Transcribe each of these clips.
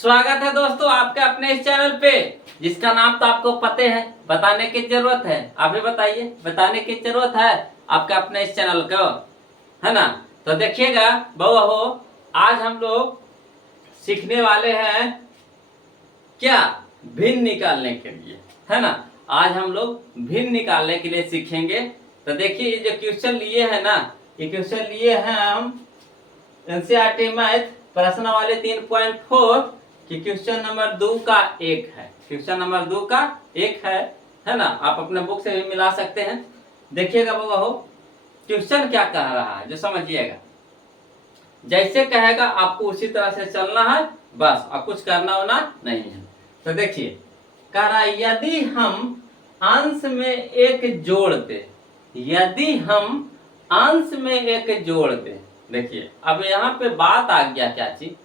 स्वागत है दोस्तों आपके अपने इस चैनल पे, जिसका नाम तो आपको पते है, बताने की जरूरत है। आप ही बताइए, बताने की जरूरत है आपके अपने इस चैनल को, है ना। तो देखिएगा बहू, आज हम लोग सीखने वाले हैं क्या, भिन्न निकालने के लिए, है ना। आज हम लोग भिन्न निकालने के लिए सीखेंगे। तो देखिए ये जो क्वेश्चन लिए हैं ना, ये क्वेश्चन लिए हैं हम एनसीईआरटी मैथ प्रश्न वाले 3.4 कि क्वेश्चन नंबर 2 का 1 है। क्वेश्चन नंबर 2 का 1 है ना। आप अपने बुक से भी मिला सकते हैं। देखिएगा बहू, क्वेश्चन क्या कह रहा है जो समझिएगा। जैसे कहेगा आपको उसी तरह से चलना है, बस और कुछ करना होना नहीं है। तो देखिए कह रहा है यदि हम अंश में एक जोड़ दे, यदि हम अंश में एक जोड़ दे। देखिए अब यहाँ पे बात आ गया, क्या चीज,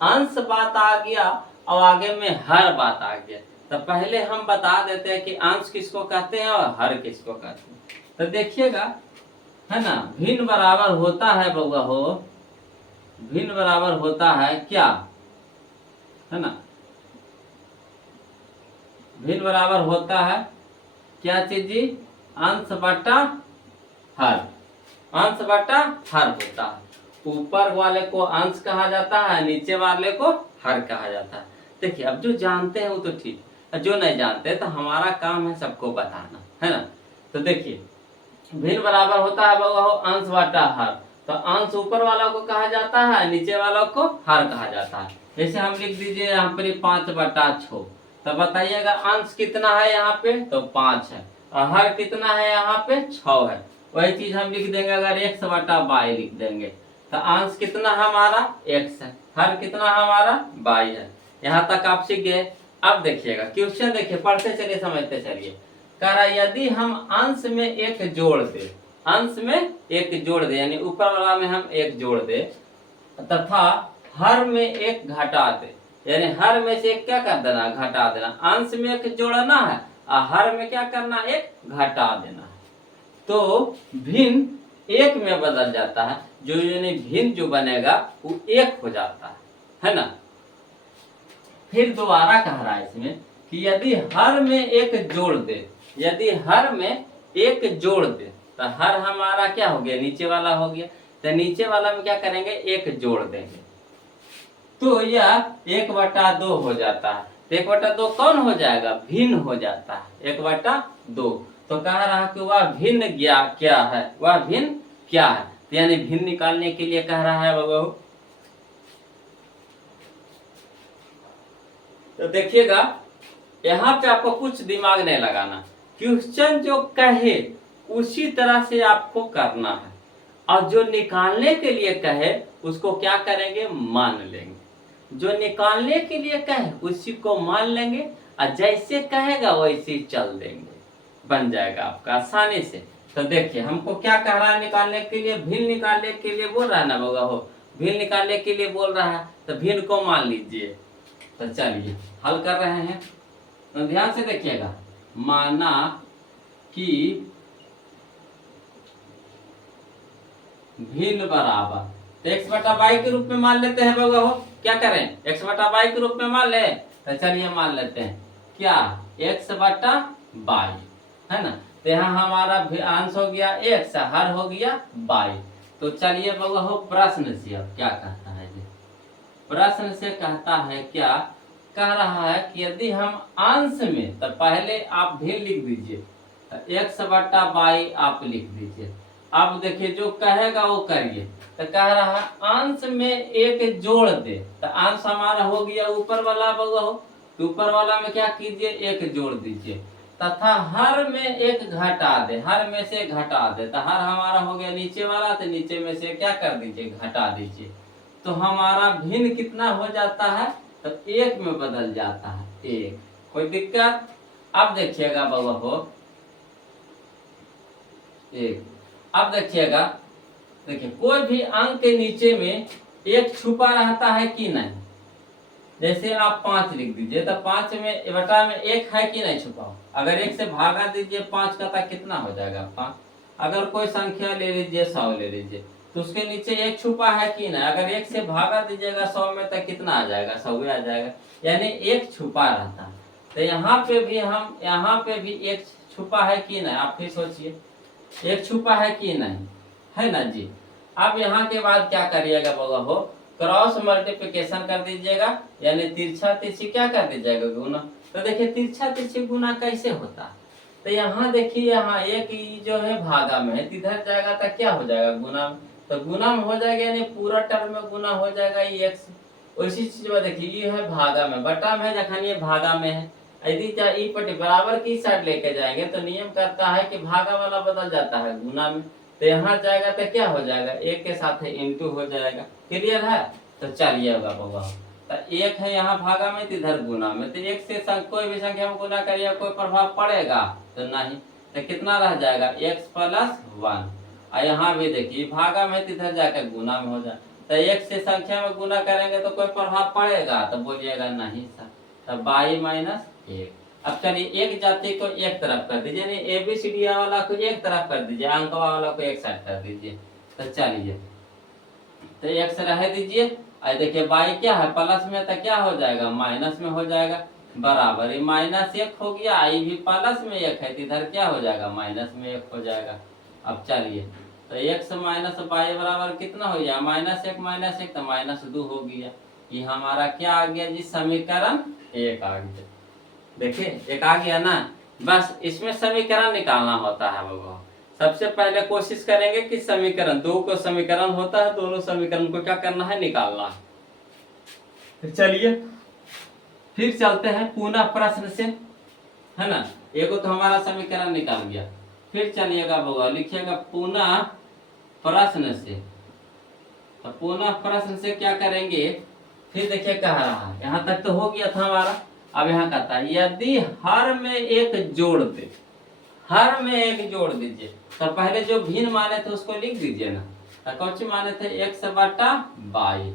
अंश बात आ गया और आगे में हर बात आ गया। तो पहले हम बता देते हैं कि अंश किसको कहते हैं और हर किसको कहते हैं। तो देखिएगा, है ना, भिन्न बराबर होता है बउआ हो, भिन्न बराबर होता है क्या, है ना, भिन्न बराबर होता है क्या चीज जी, अंश बटा हर, अंश बटा हर होता है। ऊपर वाले को अंश कहा जाता है, नीचे वाले को हर कहा जाता है। देखिए अब जो जानते हैं वो तो ठीक है, जो नहीं जानते तो हमारा काम है सबको बताना, है ना। तो देखिए भिन्न बराबर होता है बउआ अंश बटा हर। तो अंश ऊपर वाला को कहा जाता है, नीचे वाला को हर कहा जाता है। जैसे हम लिख दीजिए यहाँ पर 5/6। तो बताइएगा अंश कितना है यहाँ पे, तो 5 है, और हर कितना है यहाँ पे 6 है। वही चीज हम लिख देंगे अगर x/y लिख देंगे। तो अंश कितना हमारा x है, हर कितना हमारा y है। यहाँ तक आप सीख गए। अब देखिएगा क्वेश्चन, देखिए पढ़ते चलिए समझते चलिए। कह रहा यदि हम अंश में एक जोड़ दे, अंश में एक जोड़ दे यानी ऊपर वाला में हम एक जोड़ दे, तथा हर में एक घटा दे, यानी हर में से एक क्या कर देना, घटा देना। अंश में एक जोड़ना है और हर में क्या करना, एक घटा देना है। तो भिन्न एक में बदल जाता है, जो यानी भिन्न जो बनेगा वो एक हो जाता है ना। फिर दोबारा कह रहा है इसमें कि यदि हर में एक जोड़ दे, यदि हर में एक जोड़ दे, तो हर हमारा क्या हो गया, नीचे वाला हो गया। तो नीचे वाला में क्या करेंगे, एक जोड़ देंगे, तो यह 1/2 हो जाता है। तो 1/2 कौन हो जाएगा, भिन्न हो जाता है 1/2। तो कह रहा कि वह भिन्न क्या है, वह भिन्न क्या है। तो यानी भिन्न निकालने के लिए कह रहा है बबू। तो देखिएगा यहाँ पे आपको कुछ दिमाग नहीं लगाना, क्वेश्चन जो कहे उसी तरह से आपको करना है, और जो निकालने के लिए कहे उसको क्या करेंगे, मान लेंगे। जो निकालने के लिए कहे उसी को मान लेंगे, और जैसे कहेगा वैसे चल देंगे, बन जाएगा आपका आसानी से। तो देखिए हमको क्या कह रहा है निकालने के लिए, भिन्न निकालने के लिए बोल रहा है ना बउआ हो, भिन्न निकालने के लिए बोल रहा है। तो भिन्न को मान लीजिए। तो चलिए हल कर रहे हैं, तो ध्यान से देखिएगा। माना कि भिन्न बराबर, तो x/y के रूप में मान लेते हैं बउआ हो। क्या करें, x/y के रूप में मान ले। तो चलिए मान लेते हैं क्या, x/y, है ना। तो यहाँ हमारा अंश हो गया x, हर हो गया y। तो चलिए बउआ हो प्रश्न से अब क्या कहता है, प्रश्न से कहता है क्या, कह रहा है कि यदि हम अंश में, तो पहले आप भिन्न लिख दीजिए, x/y आप लिख दीजिए। अब देखिए जो कहेगा वो करिए। तो कह रहा है अंश में एक जोड़ दे, तो अंश हमारा हो गया ऊपर वाला बउआ हो। तो ऊपर वाला में क्या कीजिए, एक जोड़ दीजिए, तथा हर में एक घटा दे, हर में से घटा दे। तो हर हमारा हो गया नीचे वाला, तो नीचे में से क्या कर दीजिए, घटा दीजिए। तो हमारा भिन्न कितना हो जाता है, तो एक में बदल जाता है, एक। कोई दिक्कत। अब देखिएगा बउआ हो एक, अब देखिएगा, देखिए कोई भी अंक के नीचे में एक छुपा रहता है कि नहीं। जैसे आप 5 लिख दीजिए, तो 5 में बटा में एक है कि नहीं छुपा। अगर एक से भागा दीजिए 5 का, तो कितना हो जाएगा 5। अगर कोई संख्या ले लीजिए, 100 ले लीजिए, तो उसके नीचे एक छुपा है कि ना, अगर एक से भागा दीजिएगा 100 में तो कितना आ जाएगा, 100 आ जाएगा, यानी एक छुपा रहता। तो यहाँ पे भी एक छुपा है कि नहीं, आप फिर सोचिए, एक छुपा है कि नहीं, है ना जी। अब यहाँ के बाद क्या करिएगा बगा हो, क्रॉस मल्टीप्लिकेशन कर दीजिएगा, यानी तिरछा तिरछी क्या कर दीजिएगा, गुना। तो देखिए तिरछा तिरछी गुना कैसे होता है, तो यहाँ देखिए, यहाँ एक जो है भागा में है, इधर जाएगा तो क्या हो जाएगा, गुना में। तो गुना में हो जाएगा, यानी पूरा टर्म में गुना हो जाएगा ये x। उसी चीज में देखिए, ये है भागा में, बटा में जखन ये भागा में है, यदि ई पटी बराबर की साइड लेके जाएंगे तो नियम कहता है कि भागा वाला बदल जाता है गुना में। तो यहाँ जाएगा तो क्या हो जाएगा, एक के साथ इंटू हो जाएगा। क्लियर है, तो चलिए होगा बाबा, तो एक है यहाँ भागा में, तो इधर गुना में, तो एक से कोई भी संख्या में गुना करिए, कोई प्रभाव पड़ेगा तो नहीं। तो कितना रह जाएगा, x + 1। और यहाँ भी देखिए भागा में, तो इधर जाकर गुना में हो जाए, तो एक से संख्या में गुना करेंगे तो कोई प्रभाव पड़ेगा, तो बोलिएगा नहीं सर। तो y - 1। अब चलिए एक जाति को एक तरफ कर दीजिए, नहीं ABCD वाला को एक तरफ कर दीजिए, अंकवा वाला को एक साइड कर दीजिए। तो चलिए, तो x रह दीजिए, और देखिए y क्या है, प्लस में, तो क्या हो जाएगा, माइनस में हो जाएगा, बराबर ये -1 हो गया, आई भी प्लस में 1 है, तो इधर क्या हो जाएगा, -1 हो जाएगा। अब चलिए, तो x - y बराबर कितना हो गया, -1 - 1 तो -2 हो गया। ये हमारा क्या आ गया जी, समीकरण 1 आ गया। देखिए एक आ गया ना। बस इसमें समीकरण निकालना होता है बाबा। सबसे पहले कोशिश करेंगे कि समीकरण, दो को समीकरण होता है, दोनों समीकरण को क्या करना है, निकालना है। तो चलिए फिर चलते हैं पुनः प्रश्न से, है ना। एक तो हमारा समीकरण निकाल गया, फिर चलिएगा बाबा, लिखिएगा पुनः प्रश्न से। तो पुनः प्रश्न से क्या करेंगे, फिर देखिए कह रहा है, यहाँ तक तो हो गया था हमारा। अब यहाँ कहता है यदि हर में एक जोड़ दे, हर में एक जोड़ दीजिए। तो पहले जो भिन्न माने थे उसको लिख दीजिए ना। तो कौन सी माने थे, x/y।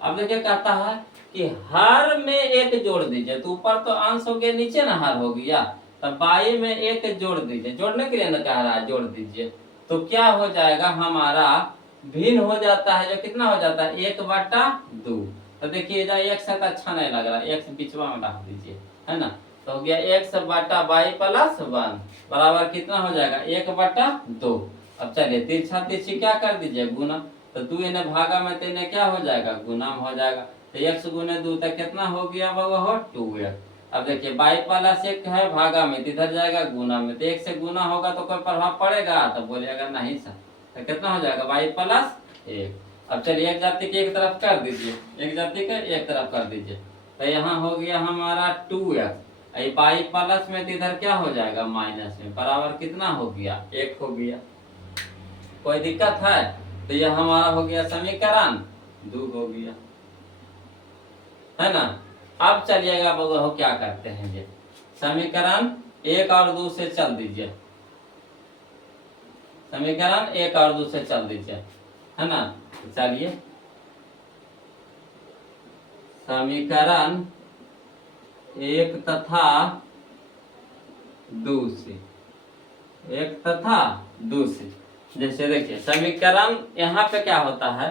अब देखिए कहता है कि हर में एक जोड़ दीजिए, तो ऊपर तो अंश हो गया, नीचे ना हर हो गया, तो y में एक जोड़ दीजिए। जोड़ने के लिए ना कह रहा है, जोड़ दीजिए। तो क्या हो जाएगा हमारा, भिन्न हो जाता है, जो कितना हो जाता है, 1/2। तो देखिए इधर x है तो अच्छा नहीं लग रहा, x बीचवा में रख दीजिए, है ना। तो हो गया x/y + 1 बराबर कितना हो जाएगा, 1/2। अब चलिए तिरछा तिरछी क्या कर दीजिए, गुना। तो 2 इन्हें भागा में, तो इन्हें क्या हो जाएगा, गुना में हो जाएगा। तो x × 2 तक कितना हो गया बाबा, हो 2x। अब देखिए y + 1 है भागा में, तो इधर जाएगा गुना में, तो 1 से गुना होगा तो कोई प्रभाव पड़ेगा, तो बोलिएगा नहीं सर। तो कितना हो जाएगा, y + 1। अब चलिए एक जाति के एक तरफ कर दीजिए, एक जाति के एक तरफ कर दीजिए। तो यहाँ हो गया हमारा 2x, y प्लस में, तो इधर क्या हो जाएगा, माइनस में, बराबर कितना हो गया, 1 हो गया। कोई दिक्कत है, तो यह हमारा हो गया समीकरण 2 हो गया, है ना। अब चलिएगा बगल क्या करते हैं, ये समीकरण 1 और 2 से चल दीजिए, समीकरण 1 और 2 से चल दीजिए, है ना। चलिए समीकरण 1 तथा 2 से, 1 तथा 2 से, जैसे देखिए समीकरण यहाँ पे क्या होता है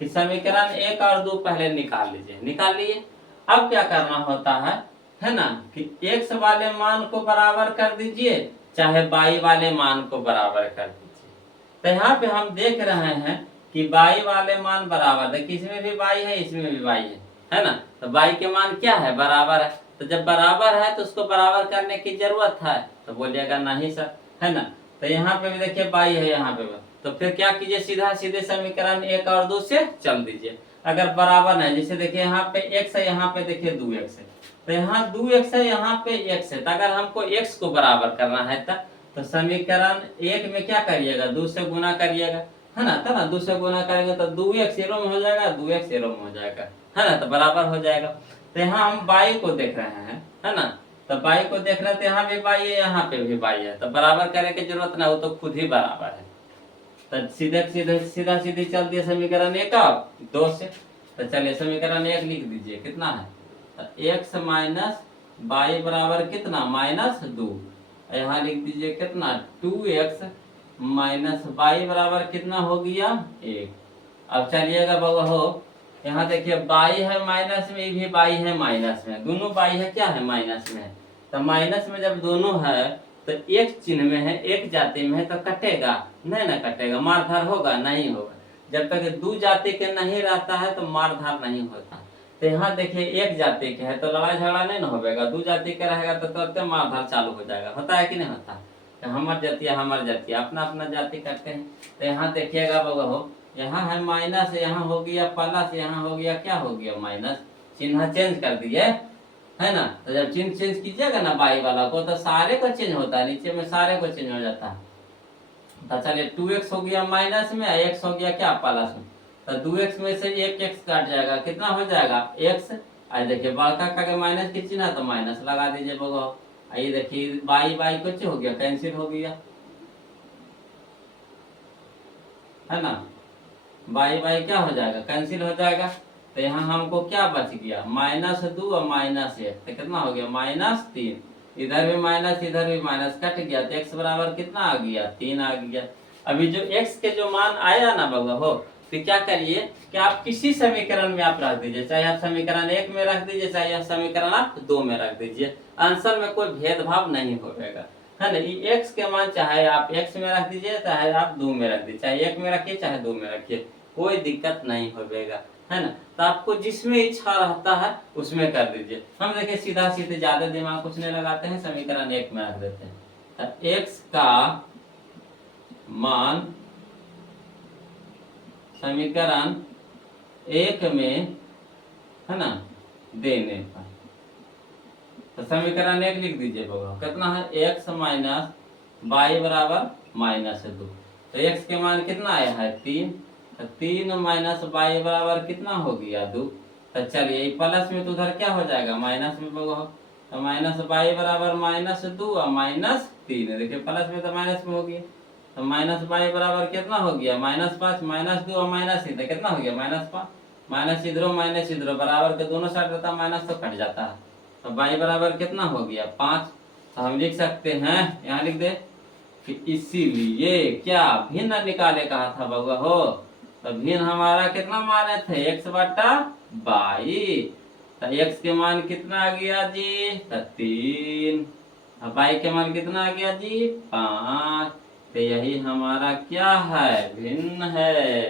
कि समीकरण 1 और 2 पहले निकाल लीजिए, निकाल लिए। अब क्या करना होता है ना, कि x वाले मान को बराबर कर दीजिए, चाहे y वाले मान को बराबर कर दीजिए। तो यहाँ पे हम देख रहे हैं कि y वाले मान बराबर है, इसमें भी y है, इसमें भी y है ना। तो y के मान क्या है, बराबर है। तो जब बराबर है तो उसको बराबर करने की जरूरत है, तो बोलिएगा नहीं सर, है ना। तो यहाँ पे भी देखिए y है, यहाँ पे भी। तो फिर क्या कीजिए, सीधा सीधे समीकरण 1 और 2 से चल दीजिए। अगर बराबर है, जैसे देखिए यहाँ पे x है, यहाँ पे देखिए 2x है, तो यहाँ 2x है, यहाँ पे x है। तो अगर हमको x को बराबर करना है तो समीकरण 1 में क्या करिएगा, 2 से गुना करिएगा, है ना। तो ना 2 से गुना करेंगे तो 2x एरो में हो जाएगा, 2x एरो में हो जाएगा, है ना, तो बराबर हो जाएगा। तो यहाँ हम y को देख रहे हैं, है ना। तो y को देख रहे हैं, तो यहाँ भी y है, यहाँ पे भी y है, तो बराबर करने की जरूरत ना, वो तो खुद ही बराबर है। तो सीधा सीधी चल दिया समीकरण 1 और 2 से। तो चलिए समीकरण 1 लिख दीजिए, कितना है, तो x - y बराबर कितना, -2। यहाँ लिख दीजिए कितना, 2x - y बराबर कितना हो गया, 1। अब चलिएगा बउआ हो, यहाँ देखिए बाई है माइनस में, ये भी बाई है माइनस में, दोनों बाई है क्या है माइनस में है। तो माइनस में जब दोनों है तो एक चिन्ह में है, एक जाति में है, तो कटेगा नहीं ना कटेगा, मारधार होगा नहीं होगा। जब तक दो जाति के नहीं रहता है तो मारधार नहीं होता। तो यहाँ देखिए एक जाति के है तो लड़ाई झगड़ा नहीं ना होगा, दो जाति का रहेगा तो तुरंत मारधार चालू हो जाएगा। होता है कि नहीं होता। तो हमर जाति अपना अपना जाति करते हैं। तो यहाँ देखिएगा बउआ हो, यहाँ है माइनस, यहाँ हो गया प्लस, यहाँ हो गया क्या हो गया माइनस, चिन्ह चेंज कर दिए है ना। तो जब चिन्ह चेंज कीजिएगा ना बाई वाला को तो सारे को चेंज होता है, नीचे में सारे को चेंज हो जाता है। तो चलिए 2x हो गया माइनस में, x हो गया क्या प्लस में। तो 2x में से एक x काट जाएगा, कितना हो जाएगा x। आई देखिए बड़का का माइनस की चिन्ह तो माइनस लगा दीजिए बगो। आई देखिए बाई बाई कुछ हो गया कैंसिल हो गया है ना, बाई बाई क्या हो जाएगा कैंसिल हो जाएगा। तो यहाँ हमको क्या बच गया -2 और -1, तो कितना हो गया -3। इधर भी माइनस इधर भी माइनस कट गया तो x बराबर कितना आ गया 3 आ गया। अभी जो x के जो मान आया ना बउआ हो, तो क्या करिए कि आप किसी समीकरण में आप रख दीजिए, चाहे आप समीकरण 1 में रख दीजिए, चाहे आप समीकरण आप 2 में रख दीजिए, आंसर में कोई भेदभाव नहीं होगा है ना। ये x के मान चाहे आप x में रख दीजिए, चाहे आप 2 में रख दीजिए, चाहे 1 में रखिए चाहे 2 में रखिए, कोई दिक्कत नहीं होगा है ना। तो आपको जिसमें इच्छा रहता है उसमें कर दीजिए। हम देखिए सीधा सीधे ज्यादा दिमाग कुछ नहीं लगाते हैं, समीकरण 1 में रख देते हैं। तो x का मान समीकरण 1 में है ना देने पर, तो समीकरण 1 लिख दीजिए बउआ, कितना है x माइनस बाई बराबर -2। तो x के मान कितना आया है 3, तो 3 माइनस बाई बराबर कितना हो गया 2। तो चलिए प्लस में तो उधर क्या हो जाएगा माइनस में बउआ, तो माइनस बाई बराबर -2 और -3, देखिए प्लस में तो माइनस में हो गया। तो माइनस बाई बराबर कितना हो गया -5, -2 और -3, तो कितना हो गया -5, माइनस इधरों बराबर के दोनों साइड रहता है माइनस तो कट जाता है। तो बाई बराबर कितना हो गया 5। तो हम लिख सकते हैं, यहाँ लिख दे कि इसीलिए क्या भिन्न निकाले कहा था बउआ हो। तो भिन्न हमारा कितना माने थे x बटा बाई, तो x के मान कितना आ गया जी तो 3, बाई के मान कितना आ गया जी 5। तो यही हमारा क्या है भिन्न है,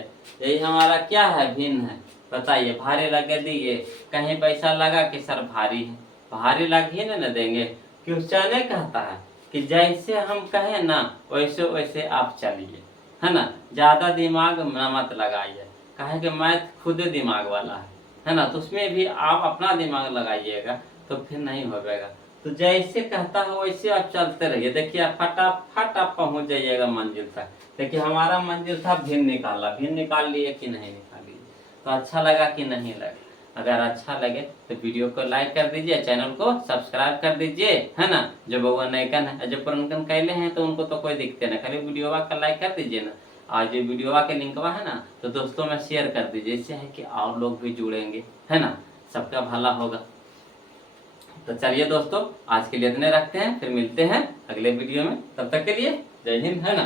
यही हमारा क्या है भिन्न है। बताइए भारी लगा दिए, कहीं पैसा लगा कि सर भारी है, भारी लग ही ना देंगे। क्वेश्चन ने कहता है कि जैसे हम कहें ना वैसे वैसे आप चलिए है ना, ज्यादा दिमाग मत लगाइए, कहे कि मैथ खुद दिमाग वाला है ना, तो उसमें भी आप अपना दिमाग लगाइएगा तो फिर नहीं होगा। तो जैसे कहता है वैसे आप चलते रहिए, देखिए फटाफट आप पहुंच जाइएगा मंजिल तक। देखिए हमारा मंजिल था भिन्न निकाला, भिन्न निकाल लिए कि नहीं निकाल लिए। तो अच्छा लगा कि नहीं लगा, अगर अच्छा लगे तो वीडियो को लाइक कर दीजिए, चैनल को सब्सक्राइब कर दीजिए है ना। जो बउआ नैकन है जो पुरनकन कैले हैं तो उनको तो कोई दिक्कत नहीं, खाली वीडियो का लाइक कर दीजिए ना, आज जो वीडियो के लिंकवा है ना तो दोस्तों में शेयर कर दीजिए, इससे है कि और लोग भी जुड़ेंगे है ना, सबका भला होगा। तो चलिए दोस्तों आज के लिए इतने रखते हैं, फिर मिलते हैं अगले वीडियो में, तब तक के लिए जय हिंद है ना।